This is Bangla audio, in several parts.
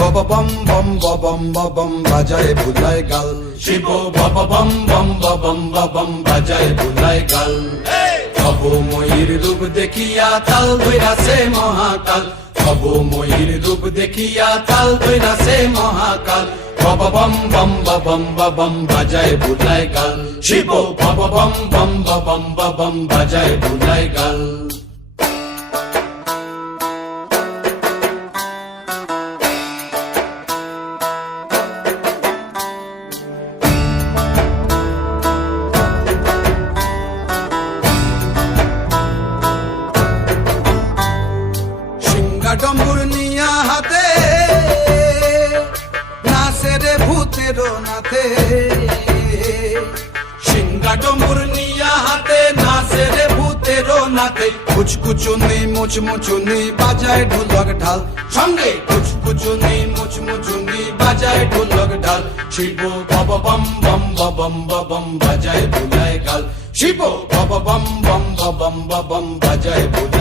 বব বম বম বম বম বাজায় গাল শিব বব বম বম বম বম বাজায় বুলায় গাল অবময়ীর রূপ দেখিয়া তাল ধৈরাছে মহাকাল অবময়ীর রূপ দেখিয়া তাল ধৈরাছে মহাকাল বব বম বম বম বম বাজায় বুলায় গাল শিব বব বম বম বম বম বাজায় বুলায় গাল সিংহা ডম্বুর নিয়া হাতে, নাচে রে ভূতের নাথে সিংহা ডম্বুর নিয়া হাতে, নাচে রে ভূতের নাথে কুচকুচুনি, মুচমুচুনি, বাজায় ঢোলক ঢাল। সঙ্গে কুচকুচুনি, মুচমুচুনি, বাজায় ঢোলক ঢাল। শিব বব বম বম বম বম বাজায় বুলায় গাল। শিব বব বম বম বম বম বাজায় বুলায়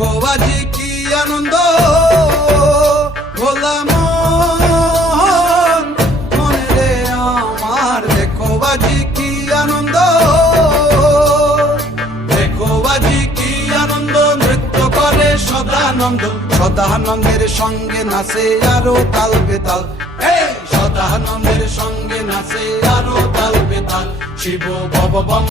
দেখো কি আনন্দ? ভোলা মন। মনে রে আমার দেখো আজি কি আনন্দ? দেখো আজি কি আনন্দ? নৃত্য করে সদানন্দ। সদানন্দের সঙ্গে নাচে আরও তাল বেতাল। সদানন্দের সঙ্গে নাচে আরও তাল বেতাল। শিব ভব